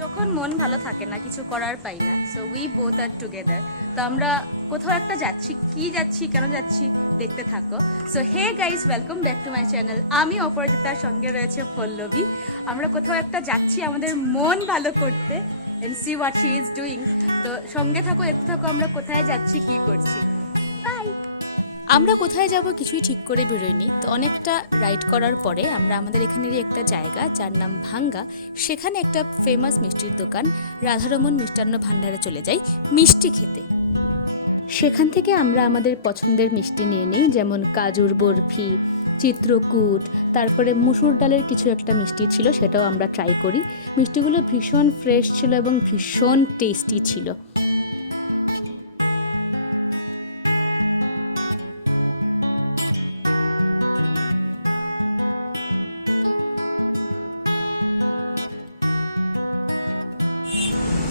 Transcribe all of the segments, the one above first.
যখন মন ভালো থাকে না, কিছু করার পাই না, so we both are together. তো আমরা কোথাও একটা যাচ্ছি, কি যাচ্ছি, কেন যাচ্ছি, দেখতে থাকো। So hey guys, welcome back to my channel. আমি অপরাজিতার সঙ্গে রয়েছে পল্লবী। আমরা কোথাও একটা যাচ্ছি আমাদের মন ভালো করতে, and see what she is doing. তো সঙ্গে থাকো, দেখতে থাকো আমরা কোথায় যাচ্ছি, কি করছি। বাই। আমরা কোথায় যাব কিছুই ঠিক করে বেরোইনি। তো অনেকটা রাইড করার পরে আমরা আমাদের এখানেরই একটা জায়গা যার নাম ভাঙ্গা, সেখানে একটা ফেমাস মিষ্টির দোকান রাধারমন মিষ্টান্ন ভাণ্ডারে চলে যাই মিষ্টি খেতে। সেখান থেকে আমরা আমাদের পছন্দের মিষ্টি নিয়ে নিই, যেমন কাজুর বরফি, চিত্রকূট, তারপরে মুসুর ডালের কিছু একটা মিষ্টি ছিল, সেটাও আমরা ট্রাই করি। মিষ্টিগুলো ভীষণ ফ্রেশ ছিল এবং ভীষণ টেস্টি ছিল।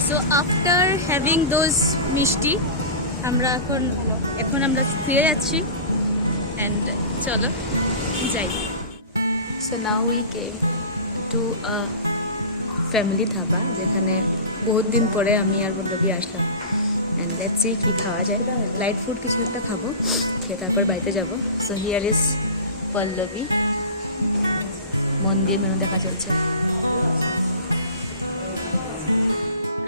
সো আফটার হ্যাভিং দোজ মিষ্টি আমরা এখন আমরা ফিরে যাচ্ছি, অ্যান্ড চলো যাই। So now we came to a family dhaba, যেখানে বহুত দিন পরে আমি আর পল্লবী আসলাম। অ্যান্ড লেটস সি কী খাওয়া যায়। লাইট ফুড কিছু একটা খাবো, খেয়ে তারপর বাড়িতে যাবো। সো হিয়ার ইজ পল্লবী, মন দিয়ে মেনু দেখা চলছে।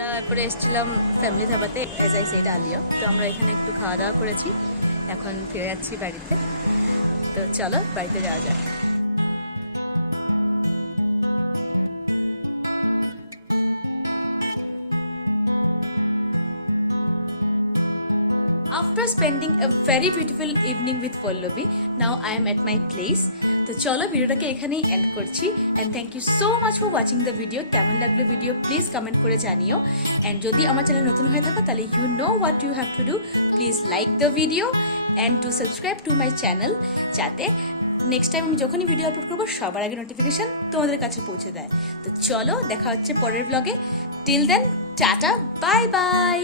আমরা এরপরে এসেছিলাম ফ্যামিলি ধাবাতে, অ্যাজ আই সেড আলিয়া। তো আমরা এখানে একটু খাওয়া দাওয়া করেছি, এখন ফিরে যাচ্ছি বাড়িতে। তো চলো বাড়িতে যাওয়া যাক। After spending a very beautiful evening with Pallavi, now I am at my place. তো চলো ভিডিওটাকে এখানেই এন্ড করছি, and thank you so much for watching the video. কেমন লাগলো ভিডিও প্লিজ কমেন্ট করে জানিও, অ্যান্ড যদি আমার চ্যানেল নতুন হয়ে থাকো তাহলে you know what you have to do, please like the video and do subscribe to my channel, যাতে নেক্সট টাইম আমি যখনই ভিডিও আপলোড করবো সবার আগে নোটিফিকেশান তোমাদের কাছে পৌঁছে দেয়। তো চলো দেখা হচ্ছে পরের ব্লগে। Till then tata, bye by.